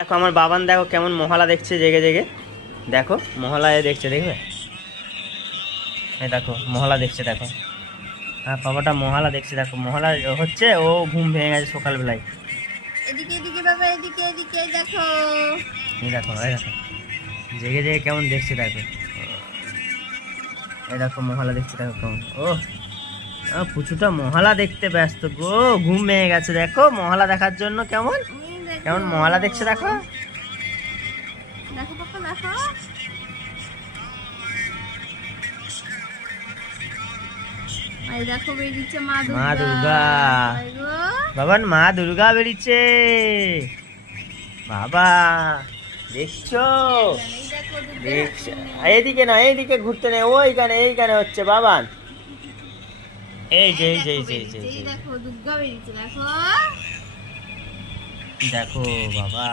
দেখো আমার বাবান, দেখো কেমন মহালা দেখছে জেগে জেগে। দেখো মহালা দেখছে, দেখবে? এই দেখো মহালা দেখছে, দেখো। হ্যাঁ, বাবাটা মহালা দেখছে, দেখো মহালা হচ্ছে। ও ঘুম ভেঙে গেছে সকালবেলায়। এদিকে এদিকে বাবা, এদিকে এদিকে দেখো। এই দেখো, এই দেখো জেগে জেগে কেমন দেখছে, দেখো। এই দেখো মহালা দেখছে, দেখো কেমন। পুচুটা মহালা দেখতে ব্যস্ত গো, ঘুম ভেঙে গেছে। দেখো মহালা দেখার জন্য কেমন কেমন মহালা দেখছে, দেখো। দেখো পাপা, দেখো। এই দেখো বেরিয়েছে মা দুর্গা। মা দুর্গা। বাবান মা দুর্গা বেরিয়েছে। বাবা দেখছো? এই দেখো দুর্গা। দেখছো? এইদিকে না, এইদিকে ঘুরতে নেই, ওইখানে এইখানে হচ্ছে বাবান। এই যে এই যে এই যে এই যে এই যে। দেখো দুর্গা বেরিয়েছে, দেখো। দেখো বাবা।